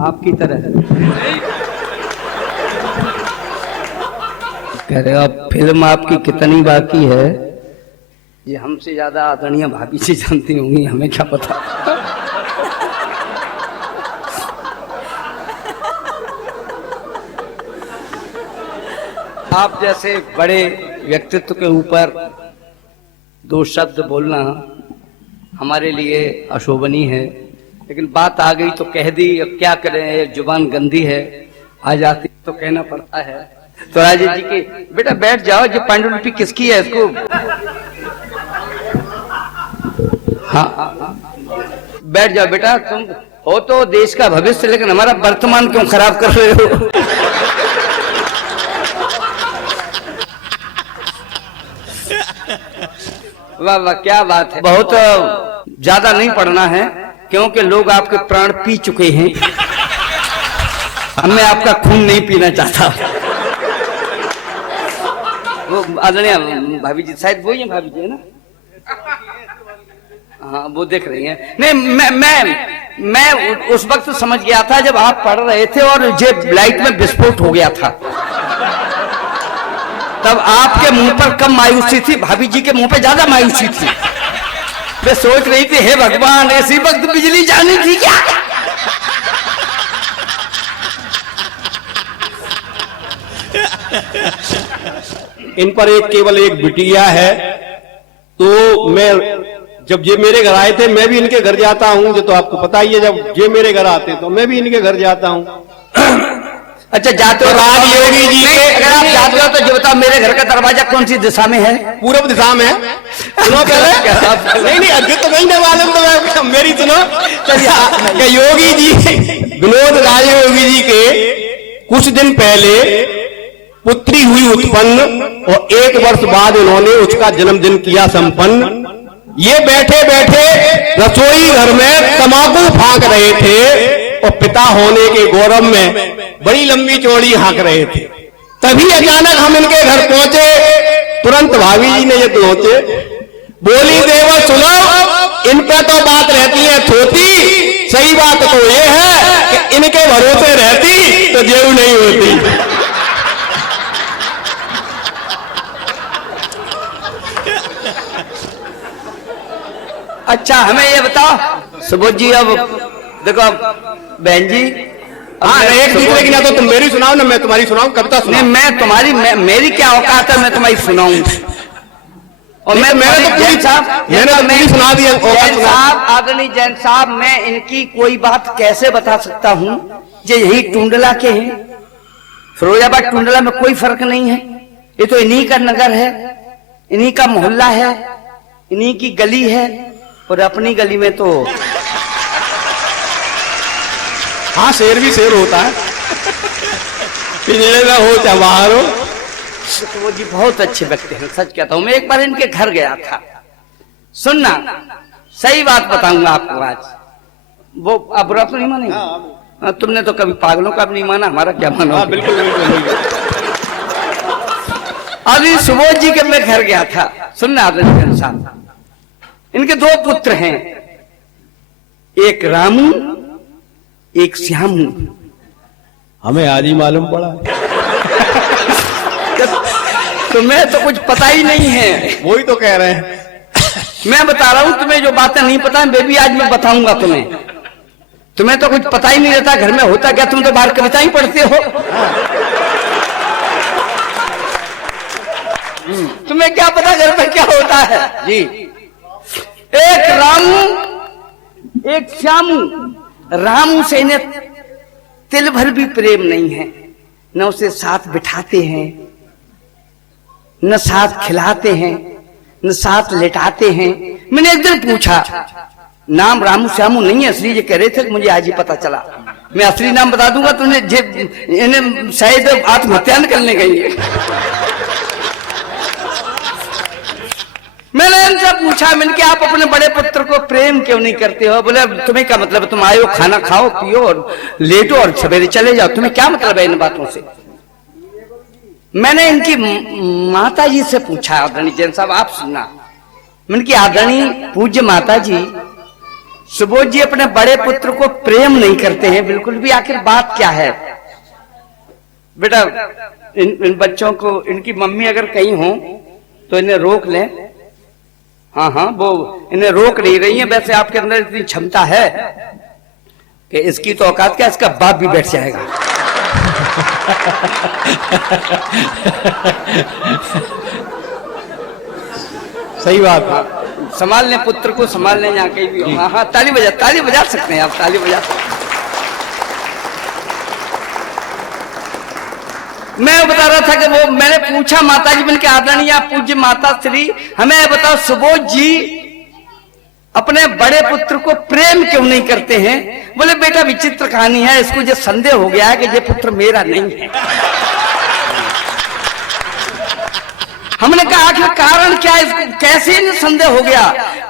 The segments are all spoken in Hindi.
आपकी तरह। कह रहे अब फिल्म आपकी कितनी बाकी है? ये हमसे ज्यादा आदरणीय भाभी से जानती होंगी, हमें क्या पता। आप जैसे बड़े व्यक्तित्व के ऊपर दो शब्द बोलना हमारे लिए अशोभनीय है, लेकिन बात आ गई तो कह दी। अब क्या करें, जुबान गंदी है, आ जाती तो कहना पड़ता है। तो राजेश जी के बेटा बैठ जाओ, जो पांडुलिपि किसकी है इसको। हाँ बैठ जाओ बेटा, तुम हो तो देश का भविष्य, लेकिन हमारा वर्तमान क्यों खराब कर रहे हो? वाह वाह क्या बात है। बहुत ज्यादा नहीं पढ़ना है क्योंकि लोग आपके प्राण पी चुके हैं। मैं आपका खून नहीं पीना चाहता। वो आदरणीय भाभी जी, शायद वही है भाभी जी, है ना? हाँ वो देख रही हैं। नहीं मैं उस वक्त समझ गया था जब आप पढ़ रहे थे और ये लाइट में विस्फोट हो गया था, तब आपके मुंह पर कम मायूसी थी, भाभी जी के मुंह पे ज्यादा मायूसी थी। मैं सोच रही थी हे भगवान, इसी वक्त बिजली जानी थी क्या? इन पर केवल एक बिटिया है। तो मैं जब ये मेरे घर आए थे, मैं भी इनके घर जाता हूँ, जो तो आपको पता ही है। जब ये मेरे घर आते तो मैं भी इनके घर जाता हूँ। अच्छा जाते हो राज योगी जी के? अगर आप जाते हो तो जो बताओ, मेरे घर का दरवाजा कौन सी दिशा में है? पूर्व दिशा में। सुनो पहले। नहीं अभी तो नहीं मालूम, तो मेरी सुनो। चलिए योगी जी, विनोद राज योगी जी के कुछ दिन पहले पुत्री हुई उत्पन्न और 1 वर्ष बाद उन्होंने उसका जन्मदिन किया संपन्न। ये बैठे बैठे रसोई घर में तंबाकू फांक रहे थे और पिता होने के गौरव में बड़ी लंबी चौड़ी हाँक रहे थे। तभी अचानक हम इनके घर पहुंचे। तुरंत भाभी जी ने ये पहुंचे, बोली देवर सुनो, इन पे तो बात रहती है थोती, सही बात तो ये है कि इनके भरोसे रहती तो जेऊ नहीं होती। अच्छा हमें ये बताओ सुबोध जी, अब देखो बहन जी, हाँ एक दूसरे की ना तो तुम मेरी सुनाओ ना मैं तुम्हारी सुनाऊं, कविता सुनाऊं। मैं तुम्हारी मेरी क्या औकात है मैं तुम्हारी सुनाऊं? और मैंने तो जैन साहब सुना दिया। जैन साहब, आदरणीय जैन साहब, मैं इनकी कोई बात कैसे बता सकता हूं? जो यही टुंडला के हैं, फिरोजाबाद टुंडला में कोई फर्क नहीं है। ये तो इन्हीं का नगर है, इन्हीं का मोहल्ला है, इन्हीं की गली है। और अपनी गली में तो हाँ शेर भी शेर होता है, पिंजरे में हो चाहे बाहर हो। तो वो जी बहुत अच्छे व्यक्ति हैं, सच कहता हूं। मैं एक बार इनके घर गया था। सुनना, सही बात बताऊंगा आपको आज। वो आप बुरा तो नहीं मानेंगे? तुमने तो कभी पागलों का भी नहीं माना, हमारा क्या मानो? बिल्कुल बिल्कुल। अभी सुबोध जी के मैं घर गया था। सुनना आदरणीय साहब, इनके 2 पुत्र हैं, एक रामू एक श्यामू। हमें आज ही मालूम पड़ा। तुम्हें तो कुछ पता ही नहीं है। वही तो कह रहे हैं। मैं बता रहा हूं तुम्हें जो बातें नहीं पता है, बेबी आज मैं बताऊंगा तुम्हें। तुम्हें तो कुछ पता ही नहीं रहता घर में होता क्या, तुम तो बाहर कविता ही पढ़ते हो। तुम्हें क्या पता घर में क्या होता है जी? एक रामू एक श्यामू। रामू से इन्हें तिल भर भी प्रेम नहीं है, न उसे साथ बिठाते हैं, न साथ खिलाते हैं, न साथ लेटाते हैं। मैंने एक दिन पूछा, नाम रामू श्यामू नहीं है असली, ये कह रहे थे, मुझे आज ही पता चला। मैं असली नाम बता दूंगा तो इन्हें शायद आत्महत्या न करने गई। मैंने इनसे पूछा, मैंने कि आप अपने बड़े पुत्र को प्रेम क्यों नहीं करते हो? बोले तुम्हें क्या मतलब, तुम आयो खाना खाओ पियो और लेटो और सवेरे चले जाओ, तुम्हें क्या मतलब है इन बातों से? मैंने इनकी माता जी से पूछा, आदरणीय जैन साहब आप सुनना। मैंने कि आदरणीय पूज्य माता जी, सुबोध जी अपने बड़े पुत्र को प्रेम नहीं करते हैं बिल्कुल भी। आखिर बात क्या है? बेटा इन बच्चों को, इनकी मम्मी अगर कहीं हो तो इन्हें रोक लें। हाँ हाँ, वो इन्हें रोक नहीं रही है। वैसे आपके अंदर इतनी क्षमता है कि इसकी तो औकात क्या, इसका बाप भी बैठ जाएगा। सही बात है। संभाल लें पुत्र को, संभाल लें यहाँ कहीं भी। हाँ हाँ, ताली बजा सकते हैं आप, ताली बजा सकते हैं। मैं बता रहा था कि वो मैंने पूछा माता जी, मैंने आदरणीय पूज्य माता श्री, हमें बताओ सुबोध जी अपने बड़े पुत्र को प्रेम क्यों नहीं करते हैं? बोले बेटा विचित्र कहानी है, इसको जो संदेह हो गया है कि ये पुत्र मेरा नहीं है। हमने कहा आखिर कारण क्या है, इसको कैसे इन्हें संदेह हो गया?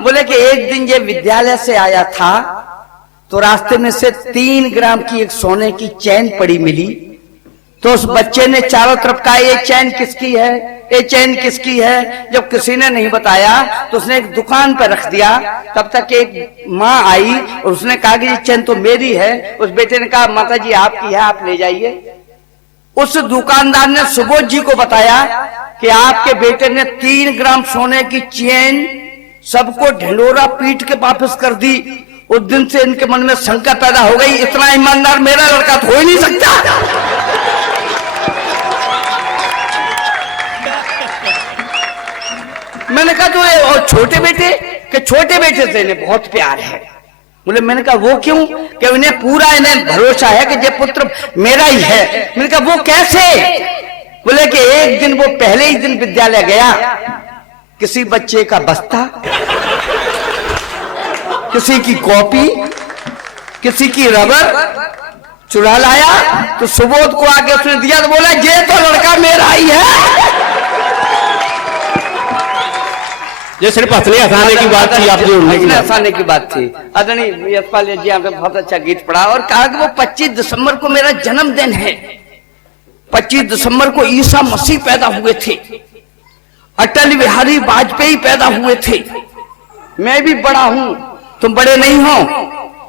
बोले कि एक दिन ये विद्यालय से आया था तो रास्ते में से 3 ग्राम की एक सोने की चैन पड़ी मिली। तो उस बच्चे ने चारों तरफ कहा ये चैन किसकी है, ये चैन किसकी है। जब किसी ने नहीं बताया तो उसने एक दुकान पर रख दिया। तब तक एक माँ आई और उसने कहा कि ये चैन तो मेरी है। उस बेटे ने कहा माता जी आपकी है, आप ले जाइए। उस दुकानदार ने सुबोध जी को बताया कि आपके बेटे ने 3 ग्राम सोने की चैन सबको ढिंडोरा पीट के वापस कर दी। उस दिन से इनके मन में शंका पैदा हो गई, इतना ईमानदार मेरा लड़का तो हो ही नहीं सकता। मैंने कहा तो ये और छोटे बेटे, कि छोटे बेटे से इन्हें बहुत प्यार है। बोले, मैंने कहा वो क्यों? कि इन्हें पूरा इन्हें भरोसा है कि ये पुत्र मेरा ही है। मैंने कहा वो कैसे? बोले कि एक दिन वो पहले ही दिन विद्यालय गया, किसी बच्चे का बस्ता, किसी की कॉपी, किसी की रबर चुरा लाया। तो सुबोध को आके उसने दिया तो बोला ये तो लड़का मेरा ही है। ये सिर्फ हंसने हंसाने की बात थी, आप जो हंसाने की बात थी। आदरणीय यशपाल जी आपने बहुत अच्छा गीत पढ़ा और कहा कि वो 25 दिसंबर को मेरा जन्मदिन है। 25 दिसंबर को ईसा मसीह पैदा हुए थे, अटल बिहारी वाजपेयी पैदा हुए थे। मैं भी बड़ा हूं, तुम बड़े नहीं हो।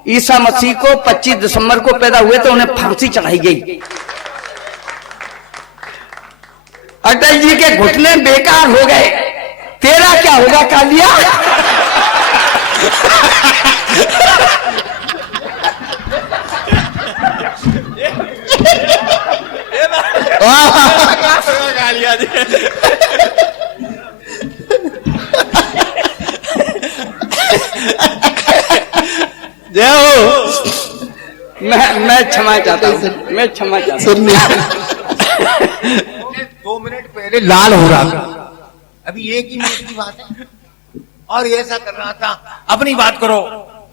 ईसा मसीह को 25 दिसंबर को पैदा हुए तो उन्हें फांसी चढ़ाई गई। अटल जी के घुटने बेकार हो गए, तेरा क्या होगा कालिया? कालिया जी जय हो। मैं क्षमा चाहता हूँ, मैं क्षमा चाहता हूँ। 2 मिनट पहले लाल हो रहा था, अभी 1 ही मिनट की बात है और ऐसा कर रहा था। अपनी बात करो,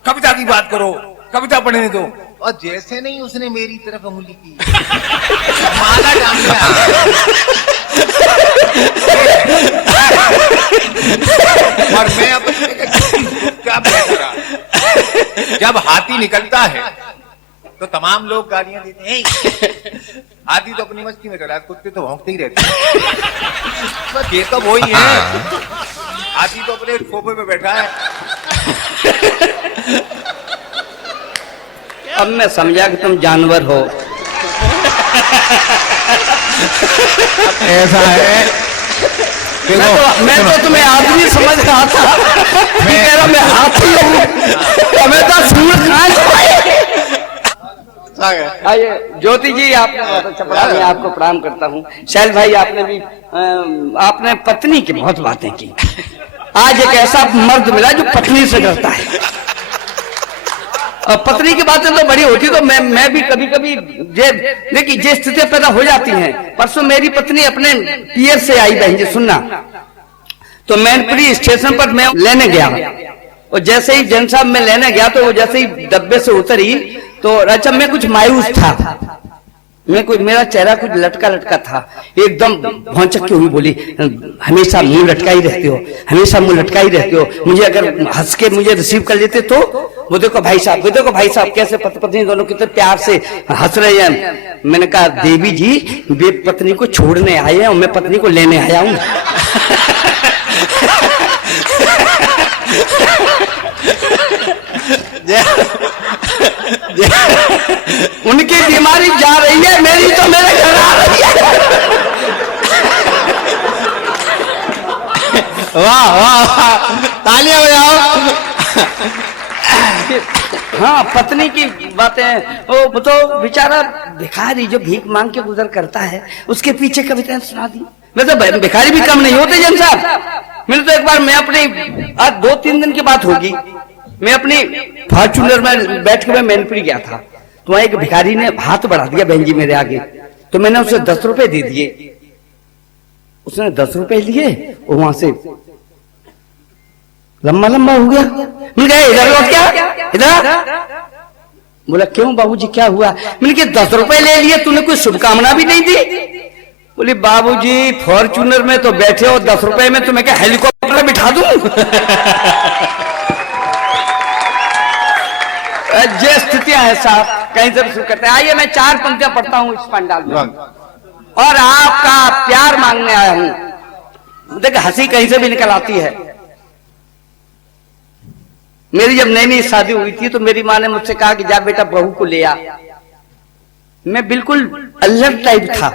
कविता की बात करो, कविता पढ़ने दो। और जैसे नहीं उसने मेरी तरफ उंगली की, माला डाल दिया। और मैं अपनी क्या बैठ रहा। जब हाथी निकलता है तो तमाम लोग गालियां देते हैं। हाथी तो अपनी मस्ती में चला, कुत्ते तो भौंकते ही रहते हैं। बस ये तो वही है, हाथी तो अपने खोपे में बैठा है। अब मैं समझा कि तुम जानवर हो। ऐसा है, मैं तो तुम्हें आदमी समझ रहा था, कह रहा मैं हाथी हूँ। हमें तो सूर आइए ज्योति जी, आपने बहुत अच्छा पढ़ा, मैं आपको प्रणाम करता हूँ। शैल भाई आपने भी आपने पत्नी की बहुत बातें की। आज एक ऐसा मर्द मिला जो पत्नी से डरता है। और पत्नी की बातें तो बड़ी होती, तो मैं भी कभी कभी देखिए ये स्थितियां पैदा हो जाती हैं। परसों मेरी पत्नी अपने पियर से आई, बहन जी सुनना, तो मैनपुरी स्टेशन पर मैं लेने गया और जैसे ही जन साहब में लेने गया तो वो जैसे ही डब्बे से उतरी तो अच्छा मैं कुछ मायूस था, मेरा चेहरा कुछ लटका लटका था। एकदम भौंचक के हुई बोली, हमेशा मुंह लटका ही रहते हो, हमेशा मुंह लटका ही रहते हो। मुझे अगर हंस के मुझे रिसीव कर लेते तो वो देखो भाई साहब, वो देखो भाई साहब कैसे पति पत्नी दोनों कितने प्यार से हंस रहे हैं। मैंने कहा देवी जी वे पत्नी को छोड़ने आए हैं और मैं पत्नी को लेने आया हूं। उनकी बीमारी जा रही है, मेरी तो मेरे घर आ रही है। वाह वाह वाह, तालियां बजाओ। हाँ, पत्नी की बातें, वो तो बेचारा भिखारी जो भीख मांग के गुजर करता है, उसके पीछे कविताएं सुना दी। वैसे भिखारी भी कम नहीं होते जन साहब। मैंने तो एक बार, मैं अपनी, आज 2-3 दिन की बात होगी, मैं अपनी फॉर्च्यूनर में बैठ के मैं मैनपुरी गया था, तो वहां एक भिखारी ने हाथ बढ़ा दिया बहन जी मेरे आगे, तो मैंने उसे 10 रुपए दे दिए। उसने 10 रुपए लिए और वहां से लंबा लंबा हो गया। मैंने कहा इधर लौट, क्या इधर? बोला क्यों बाबूजी क्या हुआ? मैंने कहा 10 रुपए ले लिए, तूने कोई शुभकामना भी नहीं दी। बोली बाबूजी फॉर्च्यूनर में तो बैठे हो, 10 रुपए में तुम्हें क्या हेलीकॉप्टर में बिठा दूं? ये स्थितियां है साहब, कहीं से भी शुरू करते हैं। आइए मैं 4 पंक्तियां पढ़ता हूं इस पंडाल में और आपका प्यार मांगने आया हूं। देखिए हंसी कहीं से भी निकल आती है। मेरी जब नई नई शादी हुई थी तो मेरी माँ ने मुझसे कहा कि जा बेटा बहू को ले आ। मैं बिल्कुल अल्लड़ टाइप था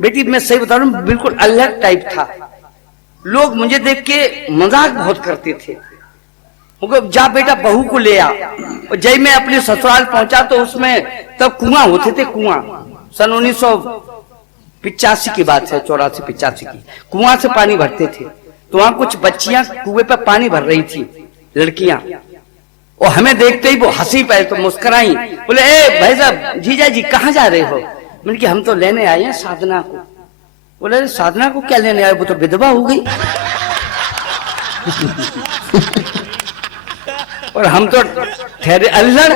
बेटी, मैं सही बता रहा हूं, बिल्कुल अल्लड़ टाइप था। लोग मुझे देख के मजाक बहुत करते थे। जा बेटा बहू को ले आ। और जब मैं अपने ससुराल पहुंचा तो उसमें तब कुआं होते थे, कुआं। सन 1985 की बात है, 84-85 की। कुआं से पानी भरते थे, तो वहां कुछ बच्चियां कुएं पे पानी भर रही थी, लड़कियां। और हमें देखते ही वो हंसी पाए तो मुस्कुराई, बोले ए भाई साहब, जीजा जी कहाँ जा रहे हो? मैंने कहा हम तो लेने आए हैं साधना को। बोले साधना को क्या लेने आए? वो तो विधवा हो गई। और हम तो ठहरे अल्लड़,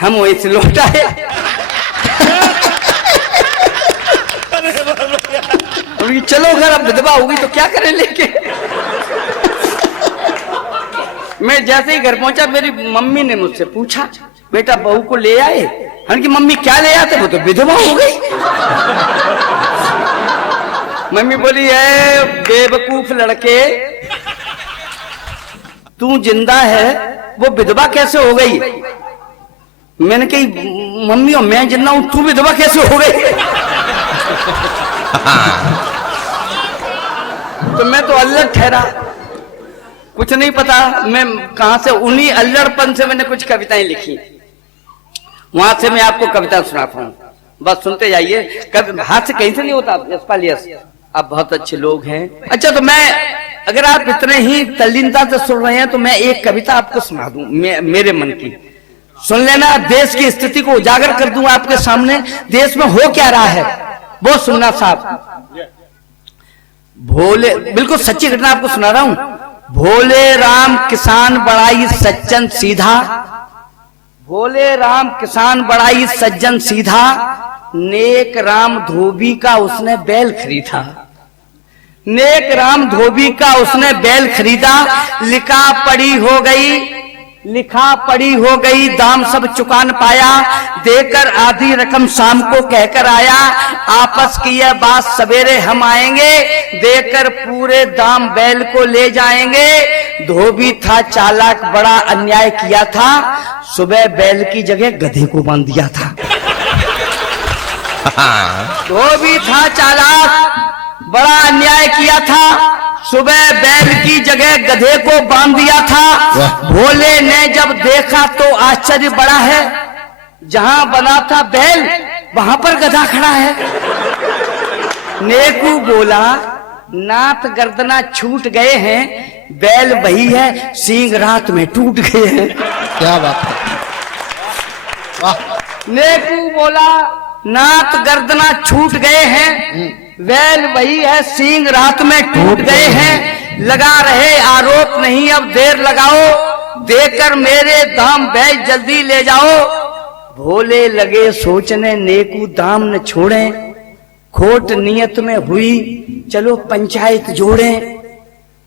हम वहीं से लौट आए। चलो घर, अब विधवा होगी तो क्या करें लेके। मैं जैसे ही घर पहुंचा, मेरी मम्मी ने मुझसे पूछा बेटा बहू को ले आए? हमने कहा मम्मी क्या ले आते? वो तो विधवा हो गई। मम्मी बोली है बेवकूफ लड़के, तू जिंदा है, वो विधवा कैसे हो गई? मैंने कही मम्मी और मैं जिंदा हूं, तू विधवा कैसे हो गई? तो मैं तो अल्लड़ ठहरा, कुछ नहीं पता मैं कहां से। उन्हीं अल्लड़पन से मैंने कुछ कविताएं लिखी, वहां से मैं आपको कविता सुनाता हूं, बस सुनते जाइए। हाथ से कहीं से नहीं होता। यशपाल यस, आप बहुत अच्छे लोग हैं। अच्छा तो मैं, अगर आप इतने ही तल्लीनता से सुन रहे हैं तो मैं एक कविता आपको सुना दूं मेरे मन की, सुन लेना। देश की स्थिति को उजागर कर दूं आपके सामने, देश में हो क्या रहा है वो सुनना साहब। भोले, बिल्कुल सच्ची घटना आपको सुना रहा हूं। भोले राम किसान बड़ाई सज्जन सीधा, भोले राम किसान बड़ाई सज्जन सीधा, नेक राम धोबी का उसने बैल खरीदा। नेक राम धोबी का उसने बैल खरीदा, लिखा पड़ी हो गई, दाम सब चुका न पाया, देकर आधी रकम शाम को कहकर आया, आपस की यह बात सवेरे हम आएंगे, देकर पूरे दाम बैल को ले जाएंगे। धोबी था चालाक, बड़ा अन्याय किया था, सुबह बैल की जगह गधे को बांध दिया था। धोबी था चालाक, बड़ा अन्याय किया था, सुबह बैल की जगह गधे को बांध दिया था। भोले ने जब देखा तो आश्चर्य बड़ा है, जहां बना था बैल वहां पर गधा खड़ा है। नेकू बोला नाथ गर्दना छूट गए हैं, बैल वही है, सींग रात में टूट गए हैं। क्या बात है, नेकू बोला नाथ गर्दना छूट गए हैं, बैल वही है, सींग रात में टूट गए हैं। लगा रहे आरोप नहीं अब देर लगाओ, देकर मेरे दाम बैल जल्दी ले जाओ। भोले लगे सोचने नेकू दाम न छोड़े, खोट नियत में हुई चलो पंचायत जोड़े।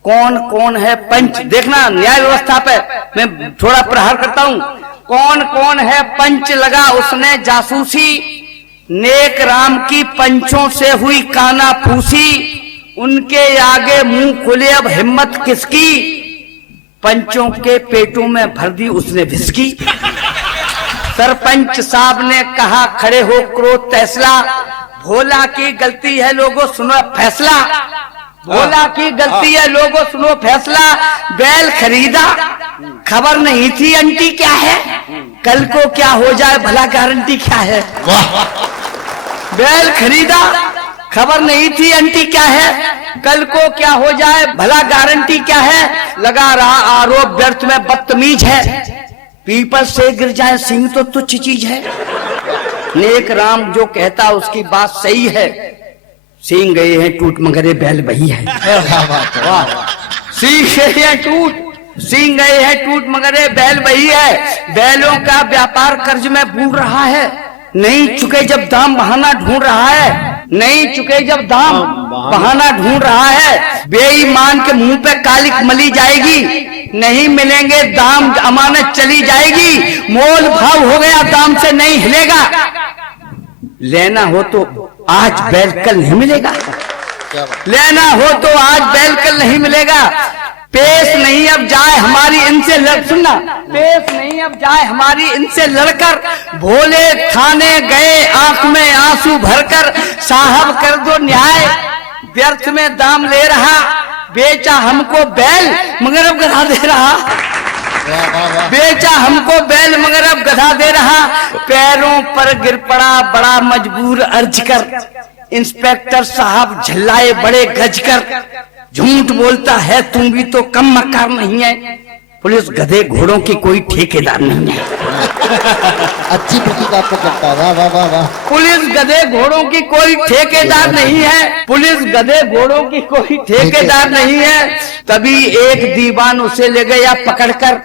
कौन कौन है पंच, देखना न्याय व्यवस्था पे मैं थोड़ा प्रहार करता हूं। कौन कौन है पंच, लगा उसने जासूसी, नेक राम की पंचों से हुई काना फूसी। उनके आगे मुंह खुले अब हिम्मत किसकी, पंचों के पेटों में भर दी उसने विस्की। सरपंच साहब ने कहा खड़े हो क्रोध तैसला, भोला की गलती है लोगों सुनो फैसला, भोला की गलती है लोगों सुनो फैसला। बैल खरीदा खबर नहीं थी आंटी क्या है, कल को क्या हो जाए भला गारंटी क्या है। बैल खरीदा खबर नहीं थी आंटी क्या है, कल को क्या हो जाए भला गारंटी क्या है। लगा रहा आरोप व्यर्थ में बदतमीज है, पीपल से गिर जाए सिंह तो तुच्छ चीज है। नेक राम जो कहता उसकी बात सही है, सिंह गए हैं टूट मगर बैल वही है। सिंह गए हैं टूट, सिंह गए हैं टूट मगर बैल वही है। बैलों का व्यापार कर्ज में बूढ़ रहा है, नहीं चुके जब दाम बहाना ढूंढ रहा है, नहीं चुके जब दाम बहाना ढूंढ रहा है। बेईमान के मुंह पे कालिक मली जाएगी, नहीं मिलेंगे दाम अमानत चली जाएगी। मोल भाव हो गया दाम से नहीं हिलेगा, लेना हो तो आज बैल कल नहीं मिलेगा, लेना हो तो आज बैल कल नहीं मिलेगा। पेश नहीं अब जाए हमारी इनसे लड़, सुनना, पेश नहीं अब जाए हमारी इनसे लड़कर, भोले थाने गए आंख में आंसू भरकर। साहब कर दो न्याय व्यर्थ में दाम ले रहा, बेचा हमको बैल मगर अब गधा दे रहा, बेचा हमको बैल मगर अब गधा दे रहा। पैरों पर गिर पड़ा बड़ा मजबूर अर्ज कर, इंस्पेक्टर साहब झल्लाए बड़े गज कर। झूठ बोलता है तुम भी तो कम मक्कार नहीं है, पुलिस गधे घोड़ों की कोई ठेकेदार नहीं है। अच्छी प्रतीक आपको करता है, वाह वाह वाह वाह। पुलिस गधे घोड़ों की कोई ठेकेदार नहीं है, पुलिस गधे घोड़ों की कोई ठेकेदार नहीं है। तभी एक दीवान उसे ले गया पकड़कर,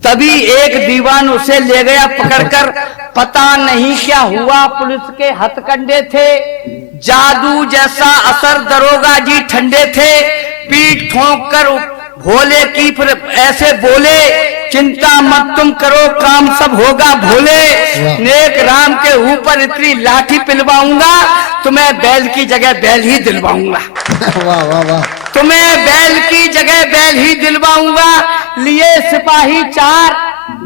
तभी एक दीवान उसे ले गया पकड़कर। पता नहीं क्या हुआ पुलिस के हथकंडे थे, जादू जैसा असर दरोगा जी ठंडे थे। पीठ ठोंक कर भोले की फिर ऐसे बोले, चिंता मत तुम करो काम सब होगा भोले। नेक राम के ऊपर इतनी लाठी पिलवाऊंगा, तुम्हें बैल की जगह बैल ही दिलवाऊंगा। वाह वाह वाह। तुम्हें बैल की जगह बैल ही दिलवाऊंगा। लिए सिपाही चार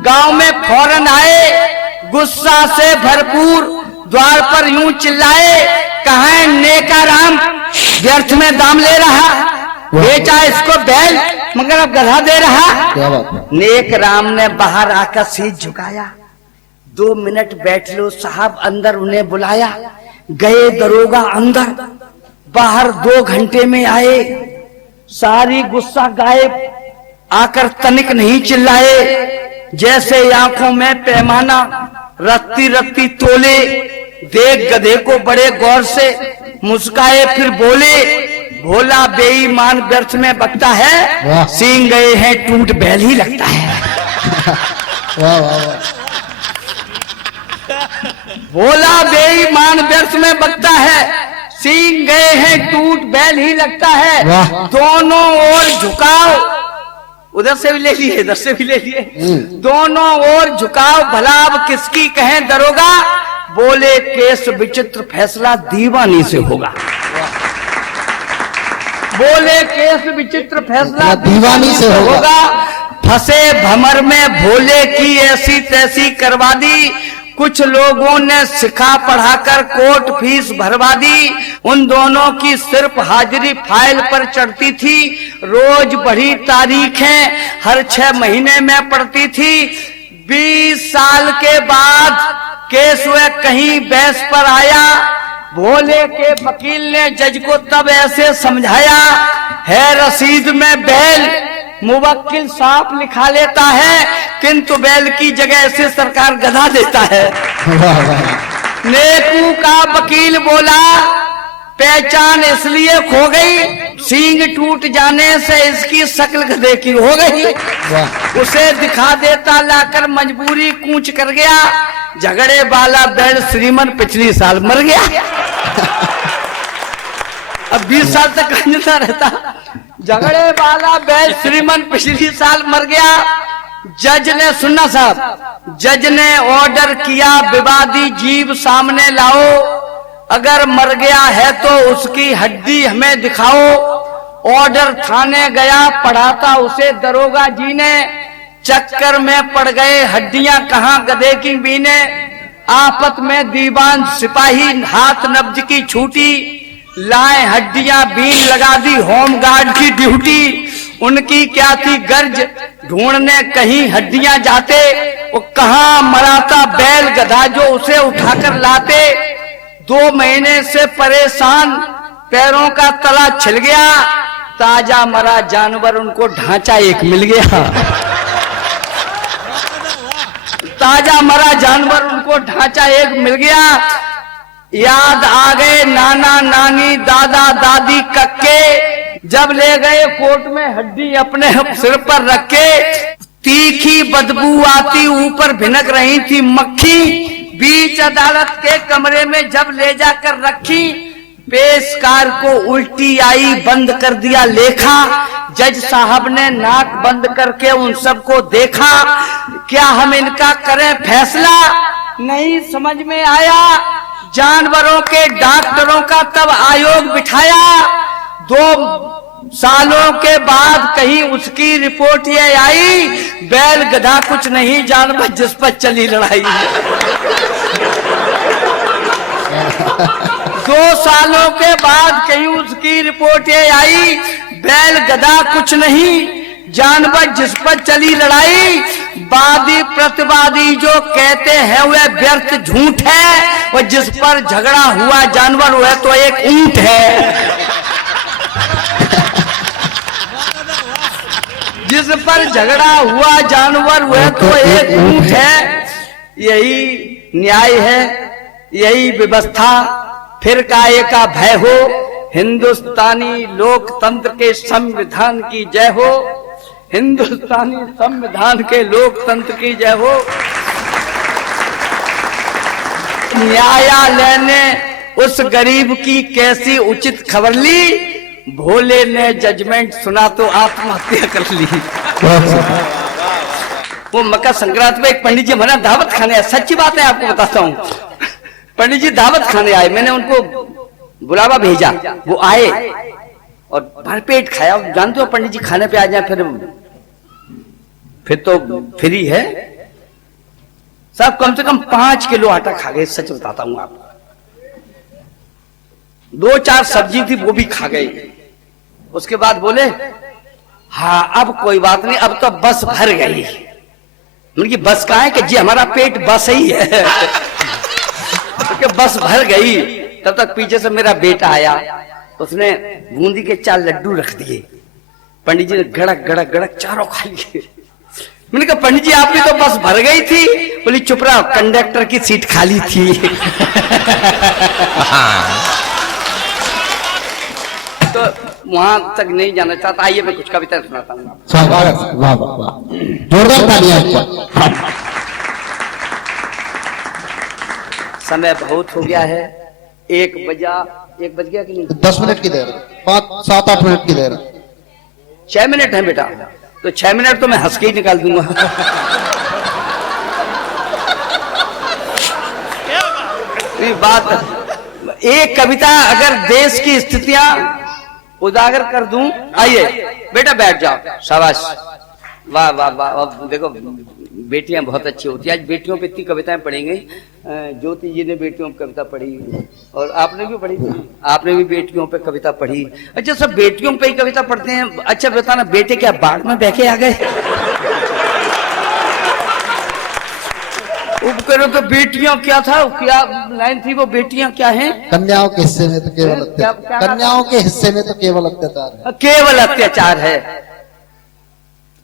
गांव में फौरन आए, गुस्सा से भरपूर द्वार पर यूं चिल्लाए, कहाँ नेका राम व्यर्थ में दाम ले रहा, बेचा इसको बैल मगर अब गधा दे रहा। क्या बात है। नेक राम ने बाहर आकर सीट झुकाया, 2 मिनट बैठ लो साहब, अंदर उन्हें बुलाया। गए दरोगा अंदर, बाहर 2 घंटे में आए, सारी गुस्सा गायब, आकर तनिक नहीं चिल्लाए। जैसे आंखों में पैमाना रत्ती रत्ती तोले, देख गधे को बड़े गौर से मुस्काए फिर बोले, भोला बेईमान व्यर्थ में बकता है, सींग गए हैं टूट बैल ही लगता है। वाह वाह वाह। भोला बेईमान व्यर्थ में बकता है, सींग गए हैं टूट बैल ही लगता है। दोनों ओर झुकाव, उधर से भी ले लिए इधर से भी ले लिए, दोनों ओर झुकाव, भला अब किसकी कहें दरोगा, बोले केस विचित्र फैसला दीवानी से होगा। बोले केस विचित्र फैसला दीवानी से होगा। फंसे भमर में भोले की ऐसी तैसी करवा दी, कुछ लोगों ने सिखा पढ़ाकर कोर्ट फीस भरवा दी। उन दोनों की सिर्फ हाजिरी फाइल पर चढ़ती थी, रोज बढ़ी तारीखें हर 6 महीने में पड़ती थी। 20 साल के बाद केस वह कहीं बहस पर आया, भोले के वकील ने जज को तब ऐसे समझाया, है रसीद में बैल मुवक्किल साफ लिखा लेता है, किंतु बैल की जगह से सरकार गधा देता है। नेकू का वकील बोला, पहचान इसलिए खो गई, सींग टूट जाने से इसकी शक्ल गधे की हो गई। उसे दिखा देता लाकर मजबूरी कूच कर गया, झगड़े वाला बैल श्रीमन पिछली साल मर गया। अब 20 साल तक जिंदा रहता, झगड़े वाला बैल श्रीमन पिछली साल मर गया। जज ने, सुनना साहब, जज ने ऑर्डर किया विवादी जीव सामने लाओ, अगर मर गया है तो उसकी हड्डी हमें दिखाओ, ऑर्डर थाने गया, पढ़ाता उसे दरोगा जी ने, चक्कर में पड़ गए हड्डियां कहां गधे की बीने। आफत में दीवान सिपाही, हाथ नब्ज की छूटी, लाए हड्डियां बीन लगा दी होमगार्ड की ड्यूटी। उनकी क्या थी गर्ज, ढूंढने कहीं हड्डियां जाते, वो कहां मरा था बैल गधा जो उसे उठाकर लाते। 2 महीने से परेशान, पैरों का तला छिल गया, ताजा मरा जानवर उनको ढांचा एक मिल गया। ताजा मरा जानवर उनको ढांचा एक मिल गया। याद आ गए नाना नानी दादा दादी कक्के, जब ले गए कोर्ट में हड्डी अपने सिर पर रखे। तीखी बदबू आती, ऊपर भिनक रही थी मक्खी, बीच अदालत के कमरे में जब ले जाकर रखी। पेशकार को उल्टी आई, बंद कर दिया लेखा। जज साहब ने नाक बंद करके उन सबको देखा। क्या हम इनका करें फैसला, नहीं समझ में आया। जानवरों के डॉक्टरों का तब आयोग बिठाया। 2 सालों के बाद कहीं उसकी रिपोर्ट ये आई, बैल गधा कुछ नहीं जानवर जिस पर चली लड़ाई। 2 सालों के बाद कहीं उसकी रिपोर्ट ये आई, बैल गधा कुछ नहीं जानवर जिस पर चली लड़ाई। वादी प्रतिवादी जो कहते हैं वह व्यर्थ झूठ है, और जिस पर झगड़ा हुआ जानवर वह तो एक ऊंट है। जिस पर झगड़ा हुआ जानवर वह तो एक ऊंट है। यही न्याय है, यही व्यवस्था, फिर काहे का भय हो। हिंदुस्तानी लोकतंत्र के संविधान की जय हो। हिंदुस्तानी संविधान के लोकतंत्र की जय हो। न्यायालय ने उस गरीब की कैसी उचित खबर ली, भोले ने जजमेंट सुना तो आत्महत्या कर ली। वो मकर संक्रांति में एक पंडित जी हमारा दावत खाने आए, सच्ची बात है आपको बताता हूँ। पंडित जी दावत खाने आए, मैंने उनको बुलावा भेजा, वो आए और भरपेट खाया। जानते हो पंडित जी खाने पे आ जाए फिर तो फ्री है। सब कम से कम 5 किलो आटा खा गए, सच बताता हूं आपको। 2-4 सब्जी थी वो भी खा गए। उसके बाद बोले हाँ अब कोई बात नहीं, अब तो बस भर गई। उनकी बस कहाँ है कि जी हमारा पेट बस ही है। कि बस भर गई। तब तक पीछे से मेरा बेटा आया, उसने बूंदी के 4 लड्डू रख दिए। पंडित जी ने गड़क गड़क गड़क चारों खा लिए। मैंने कहा पंडित जी आपकी तो बस भर गई थी। बोली चुप रहो, कंडक्टर की सीट खाली थी। तो वहां तक नहीं जाना चाहता। आइए मैं कुछ कविता सुनाता हूँ। वाह वाह वाह, जोरदार तालियां। समय बहुत हो गया है, 1 बज गया कि नहीं? 10 मिनट की देर, 5-7-8 मिनट की देर। 6 मिनट है बेटा, तो 6 मिनट तो मैं हंस के ही निकाल दूंगा। नहीं बात, एक कविता अगर देश की स्थितियां उजागर कर दूं। आइए बेटा बैठ जाओ, शाबाश, वाह वाह वाह। देखो बेटियां बहुत अच्छी होती है। आज बेटियों पे इतनी कविताएं पढ़ेंगे। ज्योति जी ने बेटियों पे कविता पढ़ी और आपने भी पढ़ी थी, आपने भी बेटियों पे कविता पढ़ी। अच्छा सब बेटियों पे ही कविता पढ़ते हैं। अच्छा बताना बेटे क्या बाढ़ में बह के आ गए? करो तो बेटियां क्या था, क्या लाइन थी वो? बेटियां क्या हैं? कन्याओं के हिस्से में तो केवल कन्याओं के हिस्से में तो केवल अत्याचार है, केवल अत्याचार है।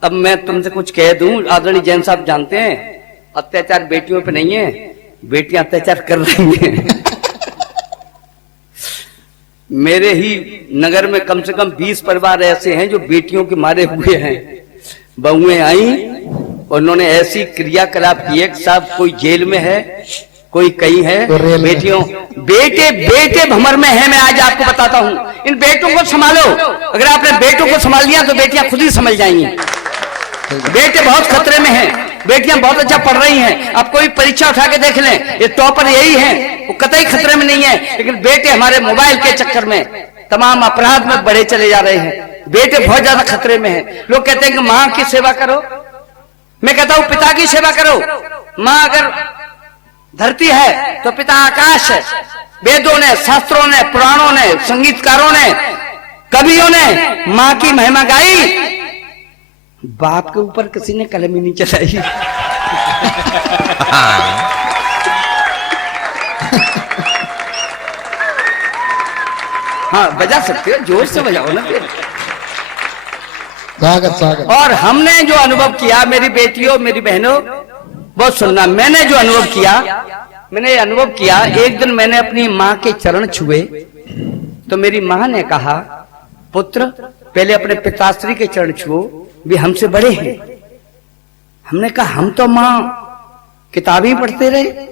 अब मैं तुमसे कुछ कह दूं, आदरणीय जैन साहब जानते हैं अत्याचार बेटियों पे नहीं है, बेटियां अत्याचार कर रही हैं। मेरे ही नगर में कम से कम 20 परिवार ऐसे हैं जो बेटियों के मारे हुए हैं। बहुएं आई और उन्होंने ऐसी क्रियाकलाप किए कि साहब कोई जेल में है, कोई कहीं है। बेटियों बेटे भंवर में है। मैं आज आपको बताता हूं, इन बेटों को संभालो। अगर आपने बेटों को संभाल लिया तो बेटियां खुद ही समझ जाएंगी। बेटे बहुत खतरे में हैं, बेटियां बहुत अच्छा पढ़ रही हैं। आप कोई परीक्षा उठा के देख लें, ये टॉपर यही हैं, वो कतई खतरे में नहीं है। लेकिन बेटे हमारे मोबाइल के चक्कर में तमाम अपराध में बढ़े चले जा रहे हैं। बेटे बहुत ज्यादा खतरे में हैं। लोग कहते हैं कि माँ की सेवा करो, मैं कहता हूं पिता की सेवा करो। माँ अगर धरती है तो पिता आकाश है। वेदों ने, शास्त्रों ने, पुराणों ने, संगीतकारों ने, कवियों ने माँ की महिमा गाई। बाप के ऊपर किसी ने कलम ही नहीं चलाई। हाँ बजा सकते हो, जोर से बजाओ ना फिर। स्वागत स्वागत। और हमने जो अनुभव किया, मेरी बेटियों, मेरी बहनों, बहुत सुनना, मैंने जो अनुभव किया, एक दिन मैंने अपनी माँ के चरण छुए तो मेरी माँ ने कहा, पुत्र पहले अपने पिताश्री के चरण छुओ, वे हमसे बड़े हैं। हमने कहा हम तो माँ किताबें पढ़ते रहे,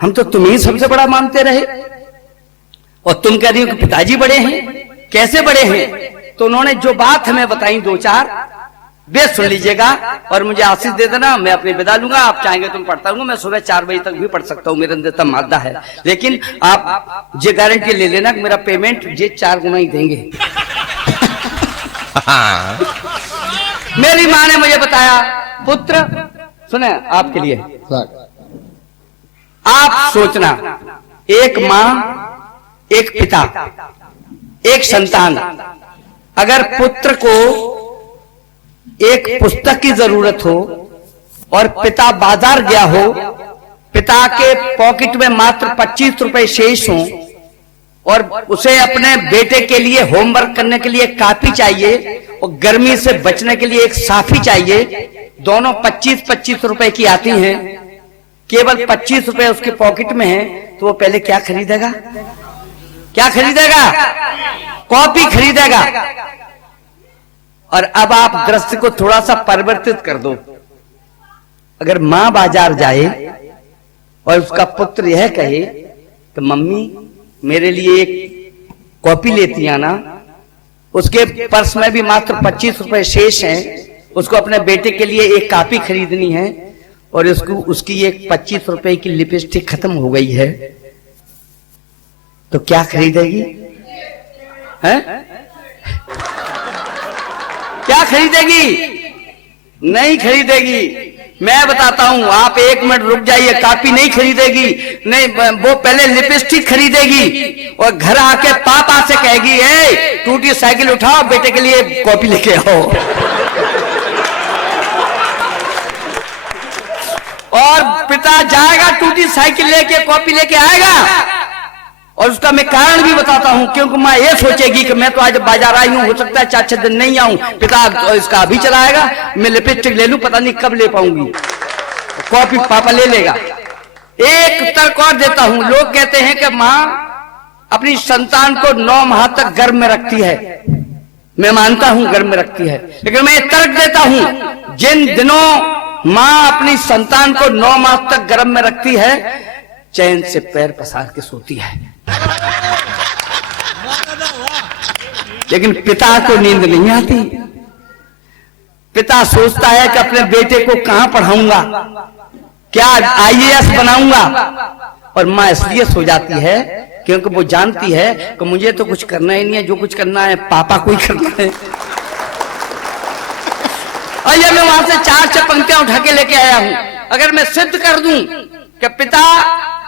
हम तो तुम्हें सबसे बड़ा मानते रहे, और तुम कह रही हो कि पिताजी बड़े हैं, कैसे बड़े हैं? तो उन्होंने जो बात हमें बताई दो चार, वे सुन लीजिएगा और मुझे आशीष दे देना, मैं अपनी विदा लूंगा। आप चाहेंगे तो पढ़ता रहूंगा, मैं सुबह 4 बजे तक भी पढ़ सकता हूँ, मेरे अंदर तब मादा है। लेकिन आप ये गारंटी ले लेना कि मेरा पेमेंट ये 4 गुना ही देंगे। मेरी माँ ने मुझे बताया, पुत्र सुने आपके लिए, आप सोचना, एक माँ, एक पिता, एक संतान, अगर पुत्र को एक पुस्तक की जरूरत हो और पिता बाजार गया हो, पिता के पॉकेट में मात्र 25 रुपए शेष हो और उसे अपने बेटे के लिए होमवर्क करने के लिए कापी चाहिए और गर्मी से बचने के लिए एक साफी चाहिए, दोनों 25-25 रुपए की आती हैं, केवल 25 रुपए उसके पॉकेट में है, तो वो पहले क्या खरीदेगा? क्या खरीदेगा? कॉपी खरीदेगा। और अब आप दृश्य को थोड़ा सा परिवर्तित कर दो। अगर मां बाजार जाए और उसका पुत्र यह कहे तो मम्मी मेरे लिए एक कॉपी लेती आना, उसके पर्स में भी मात्र 25 रुपए शेष हैं, उसको अपने बेटे के लिए एक कॉपी खरीदनी है और उसकी एक 25 रुपए की लिपस्टिक खत्म हो गई है, तो क्या खरीदेगी? हैं? क्या खरीदेगी? नहीं खरीदेगी। मैं बताता हूं, आप 1 मिनट रुक जाइए, कॉपी नहीं खरीदेगी, नहीं, वो पहले लिपस्टिक खरीदेगी और घर आके पापा से कहेगी, ए टूटी साइकिल उठाओ, बेटे के लिए कॉपी लेके आओ। और पिता जाएगा, टूटी साइकिल लेके, कॉपी लेके आएगा, और उसका मैं कारण भी बताता हूं, क्योंकि माँ ये सोचेगी कि मैं तो आज बाजार आई हूं, हो सकता है 4-6 दिन नहीं आऊं, पिता इसका अभी चलाएगा, मैं लिपस्टिक ले लूं, पता नहीं कब ले पाऊंगी, कॉपी पापा ले लेगा। एक तर्क और देता हूं, लोग कहते हैं कि माँ अपनी संतान को 9 माह तक गर्भ में रखती है, मैं मानता हूं गर्भ में रखती है, लेकिन मैं एक तर्क देता हूं, जिन दिनों माँ अपनी संतान को 9 माह तक गर्भ में रखती है, चैन से पैर पसार के सोती है, लेकिन पिता को नींद नहीं आती। पिता सोचता है कि अपने बेटे को कहां पढ़ाऊंगा, क्या IAS बनाऊंगा, और मां इसलिए सो जाती है क्योंकि वो जानती है कि मुझे तो कुछ करना ही नहीं है, जो कुछ करना है पापा को ही करना है। और ये मैं वहां से 4 पंक्तियां उठा के लेके आया हूं। अगर मैं सिद्ध कर दूं कि पिता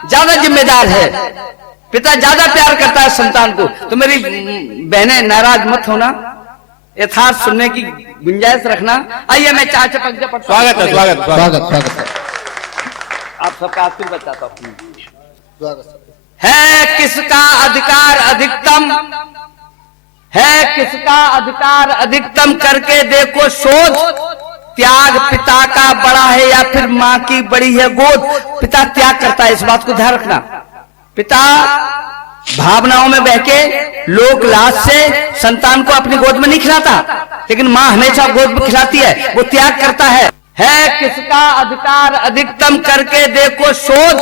ज्यादा जिम्मेदार है, पिता ज्यादा प्यार करता है संतान को, तो मेरी बहनें नाराज मत होना, यथार्थ सुनने की गुंजाइश रखना। आइए मैं 4 पंक्तियां पढ़ता हूं। स्वागत है, स्वागत स्वागत स्वागत आप सबका आशीर्वाद बताता हूं। स्वागत। है किसका अधिकार अधिकतम, है किसका अधिकार अधिकतम, करके देखो शोध, त्याग पिता का बड़ा है या फिर मां की बड़ी है गोद। पिता त्याग करता है, इस बात को ध्यान रखना। पिता भावनाओं में बहके लोक लाज से संतान को अपनी गोद में नहीं खिलाता, लेकिन मां हमेशा गोद में खिलाती है, वो त्याग करता है। किसका अधिकार अधिकतम, करके देखो शोध,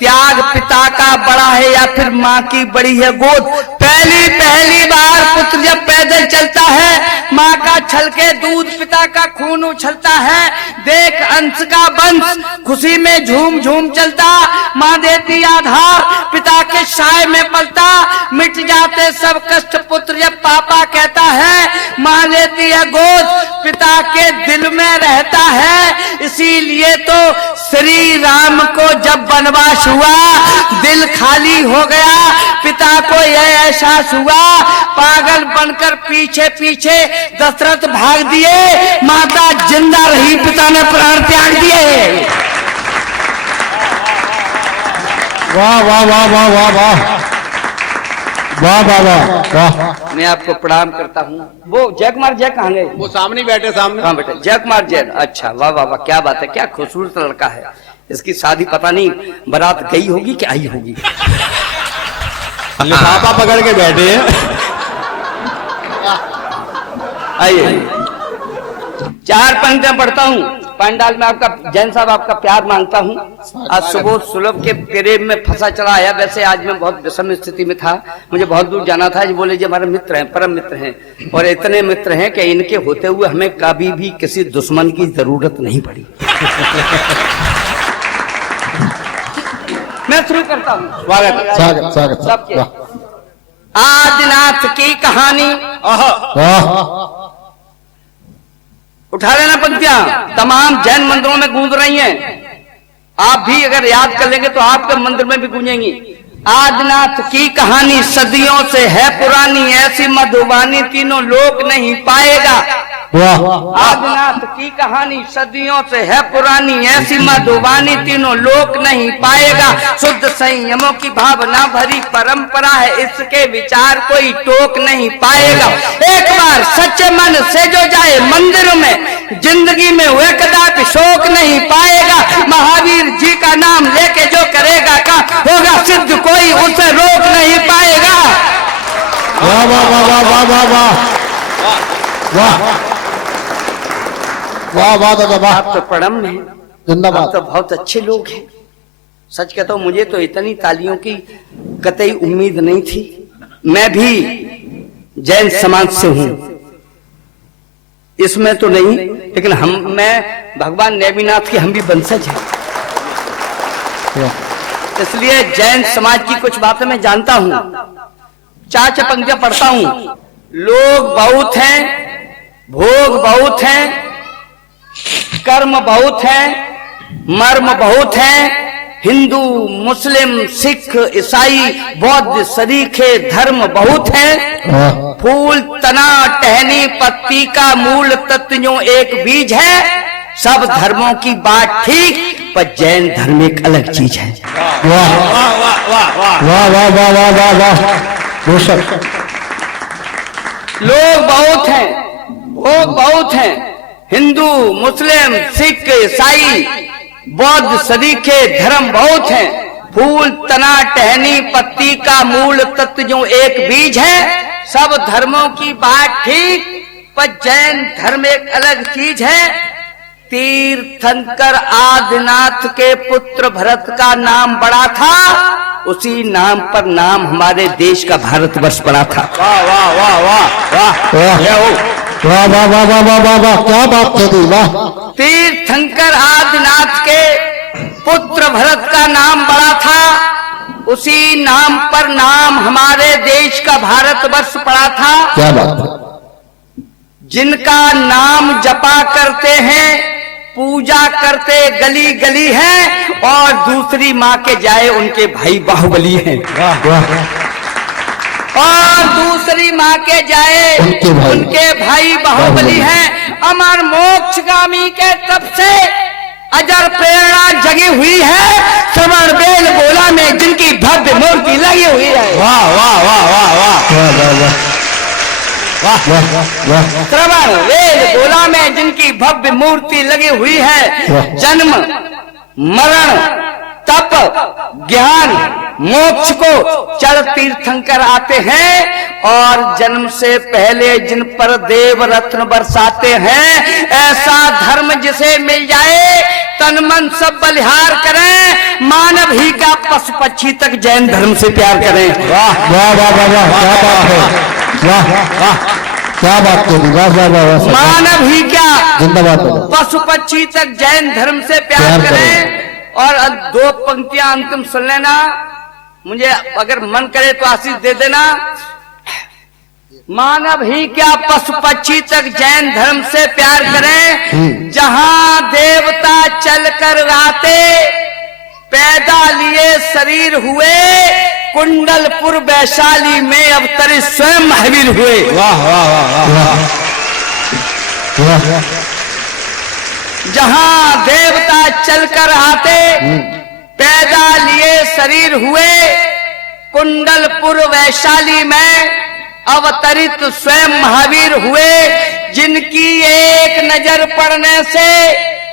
त्याग पिता का बड़ा है या फिर मां की बड़ी है गोद। पहली बार पुत्र जब पैदल चलता है, मां का छलके दूध पिता का खून उछलता है। देख अंश का वंश खुशी में झूम झूम चलता, माँ देती आधार, पिता के साए में पलता, मिट जाते सब कष्ट पुत्र जब पापा कहता है। माँ लेती है गोद, पिता के दिल में रहता है। इसीलिए तो श्री राम को जब वनवास हुआ, दिल खाली हो गया। पिता को यह एहसास हुआ, पागल बनकर पीछे पीछे दशरथ भाग दिए, माता जिंदा रही, पिता ने प्राण त्याग दिए। वाह वाह वाह वाह वाह वाह वाह वाह वाह वाह। मैं आपको प्रणाम करता हूँ। वो जय कुमार जय कहाँ गए? वो सामने बैठे, सामने। हाँ बेटे, जय कुमार जय। अच्छा, वाह वाह वाह, क्या बात है, क्या खूबसूरत लड़का है। इसकी शादी पता नहीं बारात गई होगी कि आई होगी। लिफाफा पकड़ के बैठे हैं। आइए, 4 पंक्तियां पढ़ता हूँ। पंडाल में आपका जैन साहब आपका प्यार मांगता हूँ। आज सुबह सुलभ के प्रेम में फंसा चला आया। वैसे आज मैं बहुत विषम स्थिति में था, मुझे बहुत दूर जाना था। जी बोले जी हमारे मित्र हैं, परम मित्र हैं, और इतने मित्र हैं कि इनके होते हुए हमें कभी भी किसी दुश्मन की जरूरत नहीं पड़ी। मैं शुरू करता हूँ। स्वागत स्वागत स्वागत सबके। वाह आदिनाथ की कहानी। वाह उठा लेना पंक्तियां, तमाम जैन मंदिरों में गूंज रही हैं। आप भी अगर याद कर लेंगे तो आपके मंदिर में भी गूंजेंगी। आदिनाथ की कहानी सदियों से है पुरानी, ऐसी मधुबानी तीनों लोक नहीं पाएगा। वाह आदिनाथ की कहानी सदियों से है पुरानी, ऐसी मधुबानी तीनों लोक नहीं पाएगा। शुद्ध संयमों की भावना भरी परंपरा है, इसके विचार कोई टोक नहीं पाएगा। एक बार सच्चे मन से जो जाए मंदिर में, जिंदगी में वह कदापि शोक नहीं पाएगा। महावीर जी का नाम लेके जो करेगा का होगा सिद्ध, कोई उसे रोक नहीं पाएगा। वाह वाह वाह वाह वाह वाह वाह वाह वाह दादा वाह। आप तो प्रणम है, जिंदाबाद। आप तो बहुत अच्छे लोग हैं। सच कहता हूं, मुझे तो इतनी तालियों की कतई उम्मीद नहीं थी। मैं भी जैन समाज से हूं, इसमें तो नहीं, लेकिन मैं भगवान नेमिनाथ के हम भी वंशज हैं। इसलिए जैन समाज की कुछ बातें मैं जानता हूं। 4 पंक्तियां पढ़ता हूं। लोग बहुत हैं, भोग बहुत हैं, कर्म बहुत है, मर्म बहुत है। हिंदू मुस्लिम सिख ईसाई बौद्ध सरीखे धर्म बहुत है। फूल तना टहनी पत्ती का मूल तत्व जो एक बीज है। सब धर्मों की बात ठीक, पर जैन धर्म एक अलग चीज है। वाह वाह वाह वाह वाह वाह वाह वाह वाह। लोग बहुत हैं, भोग बहुत हैं। हिंदू मुस्लिम सिख ईसाई बौद्ध सरीखे धर्म बहुत हैं। फूल तना टहनी पत्ती का मूल तत्व जो एक बीज है। सब धर्मों की बात ठीक, पर जैन धर्म एक अलग चीज है। तीर्थंकर आदिनाथ के पुत्र भरत का नाम बड़ा था, उसी नाम पर नाम हमारे देश का भारतवर्ष पड़ा था। वाह वाह वाह वाह वाह वाह वाह वाह वाह वाह वाह वाह, क्या बात कह दी। वाह। तीर्थंकर आदिनाथ के पुत्र भरत का नाम बड़ा था, उसी नाम पर नाम हमारे देश का भारतवर्ष पड़ा था। क्या बात है। जिनका नाम जपा करते हैं, पूजा करते गली गली है, और दूसरी माँ के जाए उनके भाई बाहुबली हैं। वाह वाह और दूसरी माँ के जाए उनके भाई बाहुबली हैं। अमर मोक्षगामी के तब से अजर प्रेरणा जगी हुई है। श्रवण बेल गोला में जिनकी भव्य मूर्ति लगी हुई है। वाह वाह वाह वाह वाह वाह वाह वाह वाह वाह। श्रवण वेद गोला में जिनकी भव्य मूर्ति लगी हुई है। जन्म मरण तप ज्ञान मोक्ष को चढ़ तीर्थंकर आते हैं, और जन्म से पहले जिन पर देव रत्न बरसाते हैं। ऐसा धर्म जिसे मिल जाए, तन मन सब बलिहार करें। मानव ही का पशु पक्षी तक जैन धर्म से प्यार करें। वाह वाह वाह वाह वाह, क्या बात है। वाह वाह, क्या बात कर दी। वाह वाह वाह। मानव ही क्या, जिंदाबाद। पशु पक्षी तक जैन धर्म से प्यार करें। और दो पंक्तियां अंतिम सुन लेना, मुझे अगर मन करे तो आशीष दे देना। मानव ही क्या पशु पक्षी तक जैन धर्म से प्यार करें, जहां देवता चलकर राते पैदा लिए शरीर हुए, कुंडलपुर वैशाली में अवतरित स्वयं महावीर हुए। वाह वाह वाह वाह वाह। जहां देवता चलकर आते पैदा लिए शरीर हुए, कुंडलपुर वैशाली में अवतरित स्वयं महावीर हुए, जिनकी एक नजर पड़ने से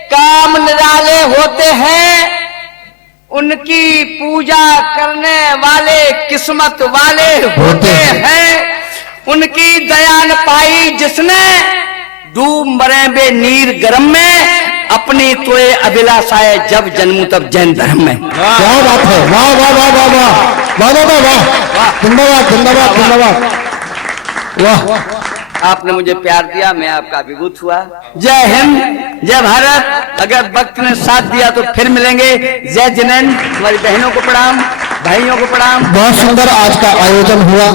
काम निराले होते हैं, उनकी पूजा करने वाले किस्मत वाले होते हैं, उनकी दया न पाई जिसने, डूब मरे बे नीर गरम में, अपनी तोए अभिलाषाए जब जन्मू तब जैन धर्म में। क्या बात है, वाह वाह वाह वाह वाह वाह वाह वाह, जिंदाबाद जिंदाबाद जिंदाबाद, वाह। आपने मुझे प्यार दिया, मैं आपका अभिभूत हुआ। जय हिंद, जय भारत। अगर वक्त ने साथ दिया तो फिर मिलेंगे। जय जिनेन्द्र, हमारी बहनों को प्रणाम, भाइयों को प्रणाम। बहुत सुंदर आज का आयोजन हुआ।